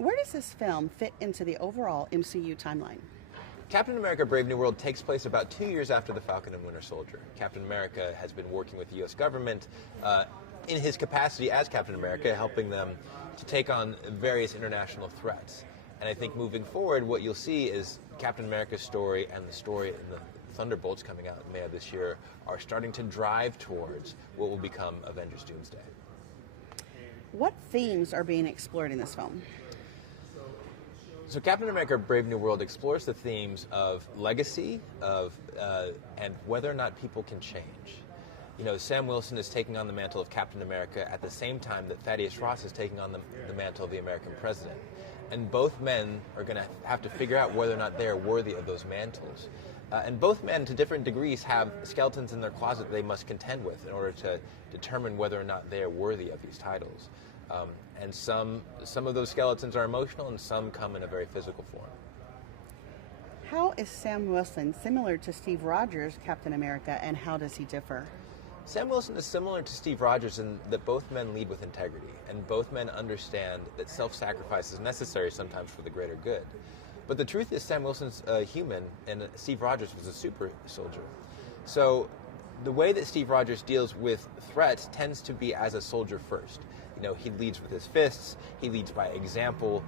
Where does this film fit into the overall MCU timeline? Captain America Brave New World takes place about 2 years after The Falcon and Winter Soldier. Captain America has been working with the U.S. government in his capacity as Captain America, helping them to take on various international threats. And I think moving forward, what you'll see is Captain America's story and the story in the Thunderbolts coming out in May of this year are starting to drive towards what will become Avengers Doomsday. What themes are being explored in this film? So Captain America Brave New World explores the themes of legacy, and whether or not people can change. You know, Sam Wilson is taking on the mantle of Captain America at the same time that Thaddeus Ross is taking on the mantle of the American president. And both men are going to have to figure out whether or not they are worthy of those mantles. And both men, to different degrees, have skeletons in their closet they must contend with in order to determine whether or not they are worthy of these titles. And some of those skeletons are emotional, and some come in a very physical form. How is Sam Wilson similar to Steve Rogers' Captain America, and how does he differ? Sam Wilson is similar to Steve Rogers in that both men lead with integrity, and both men understand that self-sacrifice is necessary sometimes for the greater good. But the truth is Sam Wilson's a human, and Steve Rogers was a super soldier. So the way that Steve Rogers deals with threats tends to be as a soldier first. You know, he leads with his fists, he leads by example,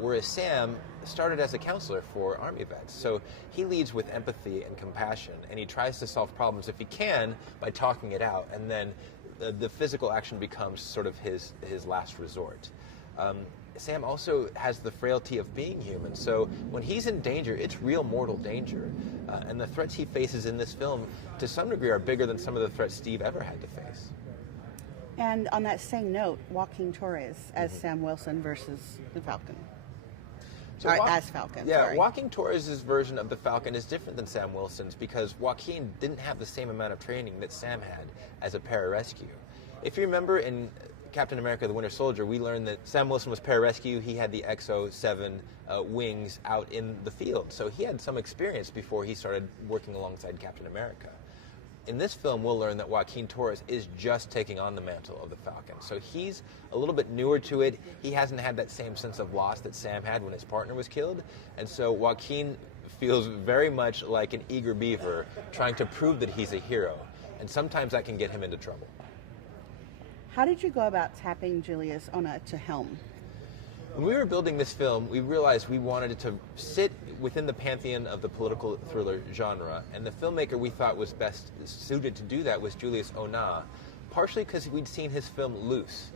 whereas Sam started as a counselor for Army vets. So he leads with empathy and compassion, and he tries to solve problems if he can by talking it out, and then the physical action becomes sort of his last resort. Sam also has the frailty of being human, so when he's in danger, it's real mortal danger. And the threats he faces in this film, to some degree, are bigger than some of the threats Steve ever had to face. And on that same note, Joaquin Torres as Sam Wilson versus the Falcon. So as Falcon, yeah, sorry. Joaquin Torres' version of the Falcon is different than Sam Wilson's because Joaquin didn't have the same amount of training that Sam had as a pararescue. If you remember in Captain America the Winter Soldier, we learned that Sam Wilson was pararescue. He had the XO-7 wings out in the field, so he had some experience before he started working alongside Captain America. In this film, we'll learn that Joaquin Torres is just taking on the mantle of the Falcon. So he's a little bit newer to it. He hasn't had that same sense of loss that Sam had when his partner was killed. And so Joaquin feels very much like an eager beaver trying to prove that he's a hero. And sometimes that can get him into trouble. How did you go about tapping Julius Onah to helm? When we were building this film, we realized we wanted it to sit within the pantheon of the political thriller genre, and the filmmaker we thought was best suited to do that was Julius Onah, partially because we'd seen his film Loose,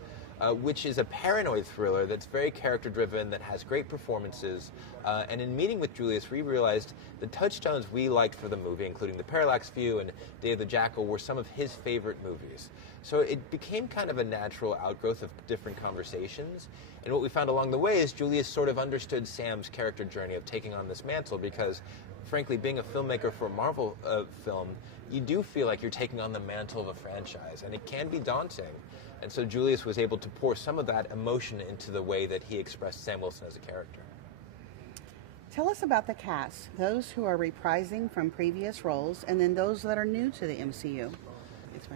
which is a paranoid thriller that's very character-driven, that has great performances, and in meeting with Julius, we realized the touchstones we liked for the movie, including The Parallax View and Day of the Jackal, were some of his favorite movies. So it became kind of a natural outgrowth of different conversations. And what we found along the way is Julius sort of understood Sam's character journey of taking on this mantle because, frankly, being a filmmaker for a Marvel film, you do feel like you're taking on the mantle of a franchise, and it can be daunting. And so Julius was able to pour some of that emotion into the way that he expressed Sam Wilson as a character. Tell us about the cast, those who are reprising from previous roles, and then those that are new to the MCU.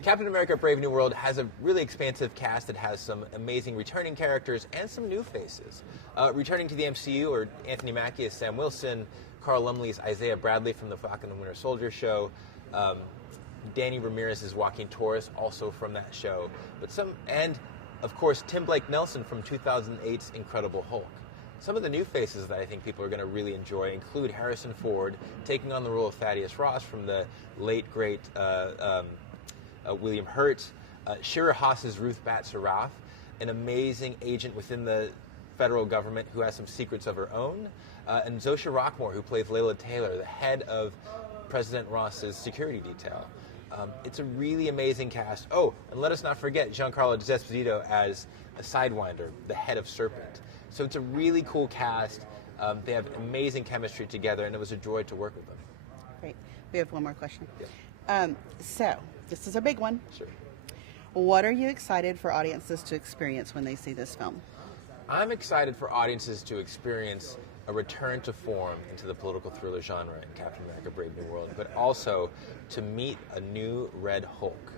Captain America Brave New World has a really expansive cast that has some amazing returning characters and some new faces. Returning to the MCU are Anthony Mackie as Sam Wilson, Carl Lumbly as Isaiah Bradley from the Falcon and Winter Soldier show, Danny Ramirez as Joaquin Torres, also from that show, and of course Tim Blake Nelson from 2008's Incredible Hulk. Some of the new faces that I think people are going to really enjoy include Harrison Ford taking on the role of Thaddeus Ross from the late great William Hurt, Shira Haas's Ruth Bat-Sarath, an amazing agent within the federal government who has some secrets of her own, and Zosha Rockmore, who plays Layla Taylor, the head of President Ross's security detail. It's a really amazing cast. Oh, and let us not forget Giancarlo Esposito as a Sidewinder, the head of Serpent. So it's a really cool cast. They have amazing chemistry together, and it was a joy to work with them. Great. We have one more question. Yeah. So, this is a big one. Sure. What are you excited for audiences to experience when they see this film? I'm excited for audiences to experience a return to form into the political thriller genre in Captain America Brave New World, but also to meet a new Red Hulk.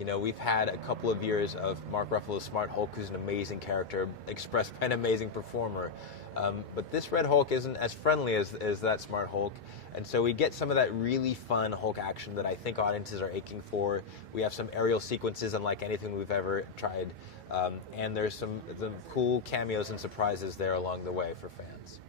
You know, we've had a couple of years of Mark Ruffalo's Smart Hulk, who's an amazing character, expressed by an amazing performer. But this Red Hulk isn't as friendly as that Smart Hulk. And so we get some of that really fun Hulk action that I think audiences are aching for. We have some aerial sequences unlike anything we've ever tried. And there's some cool cameos and surprises there along the way for fans.